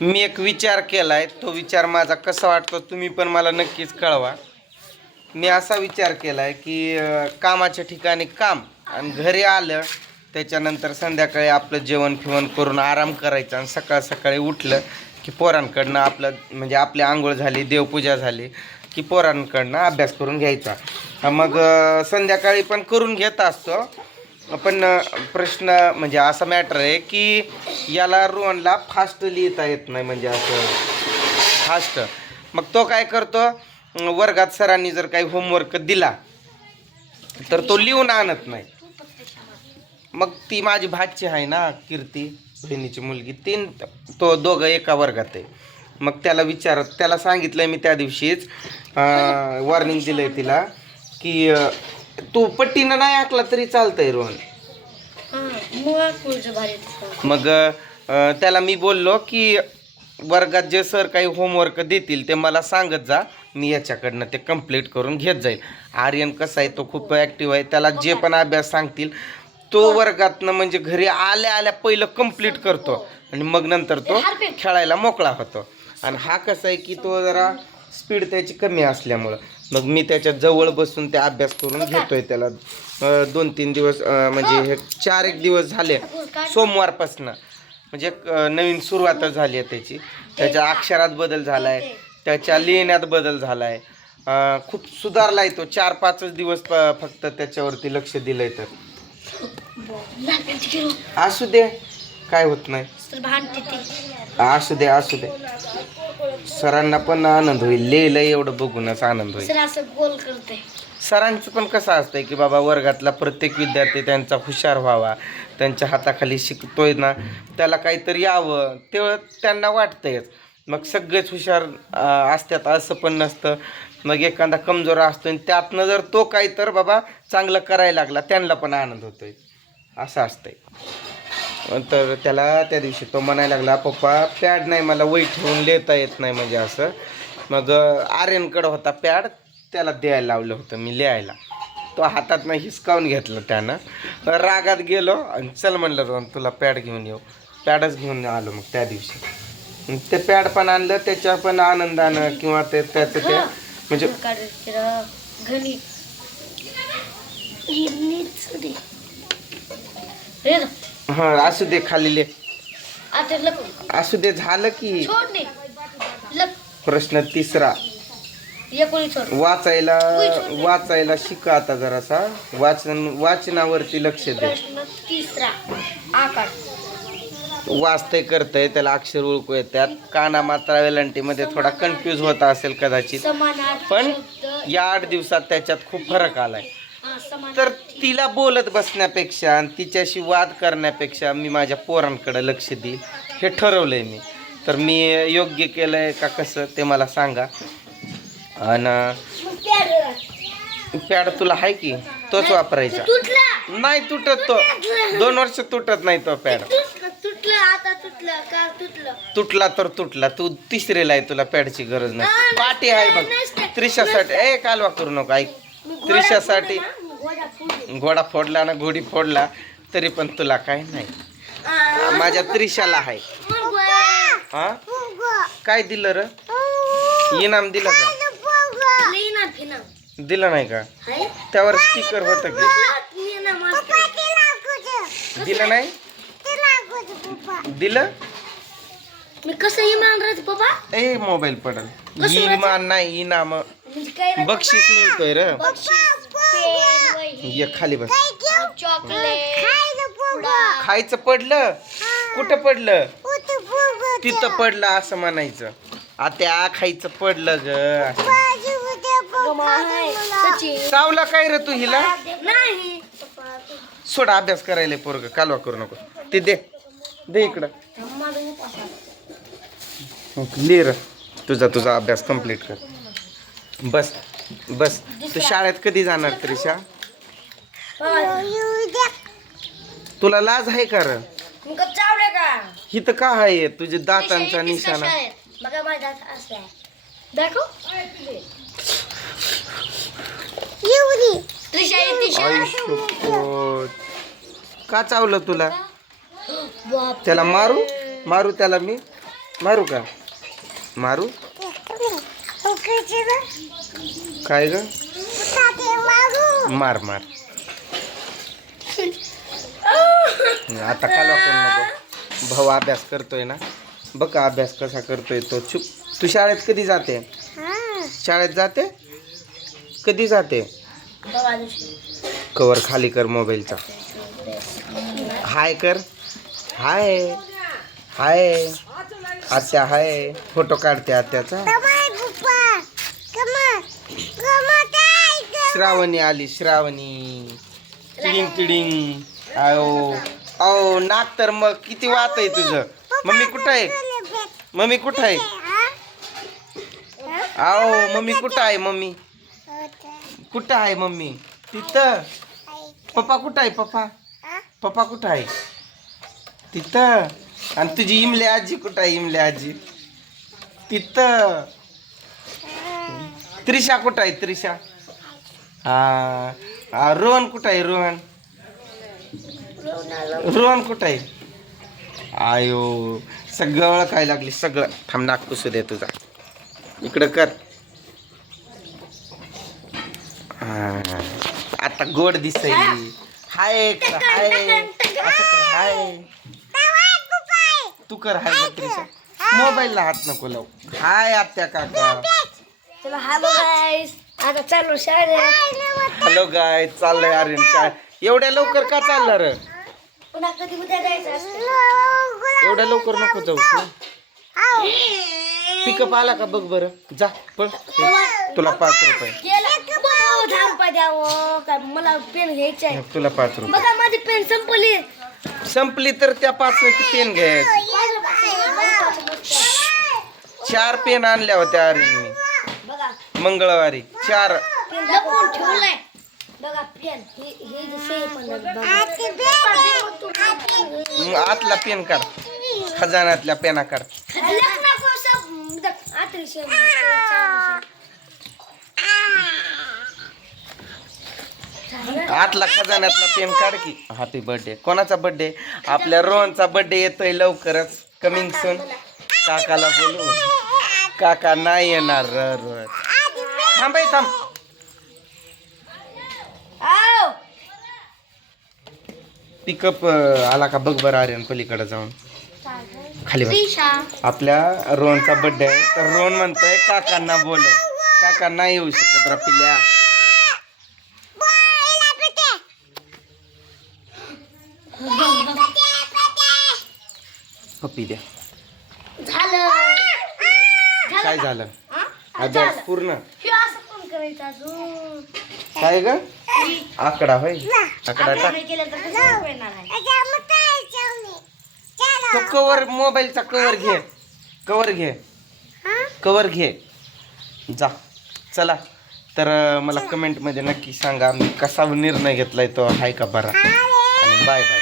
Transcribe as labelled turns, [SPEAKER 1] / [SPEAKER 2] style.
[SPEAKER 1] मी एक विचार केलाय तो विचार माझा कसा वाटतो तुम्ही पण मला नक्कीच कळवा. मी असा विचार केलाय की कामाच्या ठिकाणी काम आणि घरी आलं त्याच्यानंतर संध्याकाळी आपलं जेवण फिवण करून आराम करायचा आणि सकाळ सकाळी उठलं की पोरांकडनं आपलं म्हणजे आपली आंघोळ झाली देवपूजा झाली की पोरांकडनं अभ्यास करून घ्यायचा. मग संध्याकाळी पण करून घेत असतो पण प्रश्न म्हणजे असा मॅटर आहे की याला रोहनला फास्ट लिहिता येत नाही म्हणजे असं. फास्ट मग तो काय करतो? वर्गात सरांनी जर काही होमवर्क दिला तर तो लिहून आणत नाही. मग ती माझी भाची आहे ना कीर्ती बहिणीची मुलगी तीन तो दोघं एका वर्गात आहे. मग त्याला विचारत त्याला सांगितलंय मी त्या दिवशीच वॉर्निंग दिलंय तिला की तू पट्टीनं नाही ऐकला तरी चालतंय रोहन. मग अ, त्याला मी बोललो की वर्गात जे सर काही होमवर्क देतील ते मला सांगत जा. मी याच्याकडनं ते कंप्लीट करून घेत जाईल. आर्यन कसा आहे तो खूप ॲक्टिव्ह आहे. त्याला जे पण अभ्यास सांगतील तो वर्गातनं म्हणजे घरी आल्या आल्या पहिलं कंप्लीट करतो. आणि मग नंतर तो खेळायला मोकळा होतो. आणि हा कसा आहे की तो जरा स्पीड त्याची कमी असल्यामुळं. मग मी त्याच्याजवळ बसून ते अभ्यास करून घेतोय त्याला. दोन तीन दिवस म्हणजे हे. चार एक दिवस झाले सोमवारपासनं. म्हणजे नवीन सुरुवातच झाली आहे त्याची. त्याच्या अक्षरात बदल झाला आहे त्याच्या लिहिण्यात बदल झाला आहे खूप सुधारला आहे तो. चार पाचच दिवस फक्त त्याच्यावरती लक्ष दिलंय तर. असू दे. काय होत नाही. असू दे असू दे. सरांना पण आनंद होईल. लिहिलं एवढं बघूनच आनंद होईल.
[SPEAKER 2] असं गोल करते.
[SPEAKER 1] सरांचं पण कसं असतंय की बाबा वर्गातला प्रत्येक विद्यार्थी त्यांचा हुशार व्हावा त्यांच्या हाताखाली शिकतोय ना त्याला काहीतरी यावं ते त्यांना वाटतंयच. मग सगळेच हुशार अं, असतात असं पण नसतं. मग एखादा कमजोर असतो आणि त्यातनं जर तो काही तर बाबा चांगलं करायला लागला त्यांना पण आनंद होतोय. असं असतंय. तर त्याला त्या दिवशी तो म्हणायला लागला पप्पा पॅड नाही मला वही ठेवून लिहिता येत नाही म्हणजे असं. मग आर्यनकडं होता पॅड त्याला द्यायला लावलं होतं मी लिहायला. तो हातातनं हिसकावून घेतलं त्यानं. रागात गेलो आणि चल म्हणलं रोहन तुला पॅड घेऊन येऊ. पॅडच घेऊन आलो मग त्या दिवशी. ते पॅड पण आणलं त्याच्या पण आनंदानं किंवा ते त्याचं ते म्हणजे
[SPEAKER 2] घणी
[SPEAKER 1] हां असू दे खाली ले.
[SPEAKER 2] आता लप
[SPEAKER 1] असू दे झालं की.
[SPEAKER 2] छोड ने. लप
[SPEAKER 1] प्रश्न तिसरा.
[SPEAKER 2] छोड.
[SPEAKER 1] वाचायला वाचायला शिका आता जरासा. वाचन वाचनावरती लक्ष दे.
[SPEAKER 2] प्रश्न तिसरा. आकार.
[SPEAKER 1] वाचतंय करतंय त्याला अक्षर ओळखू येतात. काना मात्रा वेलांटीमध्ये थोडा कन्फ्यूज होता असेल कदाचित.
[SPEAKER 2] समानार्थी
[SPEAKER 1] पण
[SPEAKER 2] शब्द
[SPEAKER 1] या आठ दिवसात त्याच्यात खूप फरक आलाय. तर तिला बोलत बसण्यापेक्षा आणि तिच्याशी वाद करण्यापेक्षा मी माझ्या पोरांकडे लक्ष देईल हे ठरवलंय मी. तर मी योग्य केलंय का कसं ते मला सांगा. आणि पॅड तुला आहे की? तोच वापरायचा. नाही तुटत तो. दोन वर्ष तुटत नाही तो पॅड.
[SPEAKER 2] तुटला
[SPEAKER 1] तर तुटला. तू तिसरीला आहे तुला पॅडची गरज नाही. पाठी आहे बघ. त्रिशासाठी. ए कालवा करू नको ऐक. त्रिशासाठी घोडा फोडला ना घोडी फोडला तरी पण तुला काय नाही. माझ्या त्रिशाला आहे. हा? काय दिलं र? इनाम दिलं का? दिलं नाही का? त्यावर स्टिकर होतं की? दिलं नाही? दिलं?
[SPEAKER 2] मी कसं इमान राहते पप्पा
[SPEAKER 1] ए मोबाईल पडल. इमान नाही इनाम.
[SPEAKER 2] म्हणजे
[SPEAKER 1] बक्षीस मिळतोय र. ये खाली बस.
[SPEAKER 2] चॉकलेट
[SPEAKER 1] खायचं पडलं? कुठं पडलं? तिथं पडलं असं म्हणायचं. आता खायचं पडलं ग. चावला काय रे तू हिला?
[SPEAKER 2] नाही.
[SPEAKER 1] सोडा अभ्यास करायला पोरग. कालवा करू नको. ते दे. दे इकडं. लिह र. तुझा तुझा अभ्यास कंप्लीट कर. बस. बस तू शाळेत कधी जाणार त्रिशा? तुला लाज आहे का र?
[SPEAKER 2] मग चावले का?
[SPEAKER 1] हिथं का आहे? तुझे दातांचा निशाणा. का चावलं तुला? त्याला मारू? मारू त्याला मी? मारू का? मारू? काय ग? मार. मार आता कालवा करू नको भाऊ अभ्यास करतोय ना? बघ का अभ्यास कसा करतोय तो. चुप. तू शाळेत कधी जाते? शाळेत जाते? कधी जाते. कवर खाली कर मोबाईलचा. हाय कर. हाय. हाय. आत्या हाय. फोटो काढते आत्याचा. श्रावणी आली श्रावणी. तिडिंग तिडिंग आयो. अहो नाक तर मग किती वात आहे तुझं? मम्मी कुठं आहे? मम्मी कुठं आहे? आओ मम्मी कुठं आहे मम्मी? कुठं आहे मम्मी? तिथं? पप्पा कुठं आहे पप्पा? पप्पा कुठं आहे? तिथं? आणि तुझी इमले आजी कुठं आहे इमले आजी? तिथं? त्रिशा कुठं आहे त्रिशा? हा रोहन कुठं आहे रोहन? रोहन कुठं आहे? आयो सगळं ओळखायला लागली सगळं. थांब नाक पुसू दे तुझा. इकडं कर. आता गोड दिसली. हाय कर हाय. असं कर हाय. तू कर हाय त्रिशा मोबाईलला हात नको लावू. हाय आत्या काका.
[SPEAKER 2] चला हॅलो गाईस आता चालू शाळेत.
[SPEAKER 1] हॅलो गाय चाललंय अरे शाळेत. एवढ्या लवकर का चाललं र?
[SPEAKER 2] पुन्हा कधी उद्या जायचं असतं?
[SPEAKER 1] एवढ्या लवकर नको जाऊ पिकअप आला का बघ बरं. जा पण तुला पाच रुपये.
[SPEAKER 2] गेला. हो, थांब द्यावं काय मला पेन घ्यायचं आहे.
[SPEAKER 1] तुला पाच रुपये.
[SPEAKER 2] बघा माझी पेन संपली.
[SPEAKER 1] संपली तर त्या पाच पेन घ्यायची. चार पेन आणल्या होत्या अरे मंगळवारी. चार.
[SPEAKER 2] ठेवलाय. बघा पेन. हे हे पण बघा.
[SPEAKER 1] मग आतला पेन काढ. खजानातल्या पेना काढ. आतला खजान्यातला पेन काढ की. हॅपी बर्थडे कोणाचा बर्थडे आपल्या रोहनचा बर्थडे येतोय लवकरच. कमिंग सून काकाला बोलू. काका नाही येणार. र र. थांब थांब.
[SPEAKER 2] आओ
[SPEAKER 1] पिकअप आला का? बघ बरं आर्यन पलीकडे जाऊन. खाली बघ. आपल्या रोहनचा बर्थडे आहे. तर रोहन म्हणतोय काकांना बोलव. काका नाही येऊ शकत रा पिल्या. पप्पी द्या.
[SPEAKER 2] झालं.
[SPEAKER 1] काय झालं? अभ्यास पूर्ण?
[SPEAKER 2] हे अजून?
[SPEAKER 1] काय ग आकडा होय. आकडा
[SPEAKER 2] आपल्या
[SPEAKER 1] टाक.
[SPEAKER 2] नाही केलं तर कसं उपयोगणार आहे?
[SPEAKER 1] तो कवर मोबाईलचा कवर घे. कवर घे. कवर घे. जा. चला. तर अं, मला कमेंटमध्ये नक्की सांगा मी कसा निर्णय घेतलाय तो आहे का बरा? आणि बाय बाय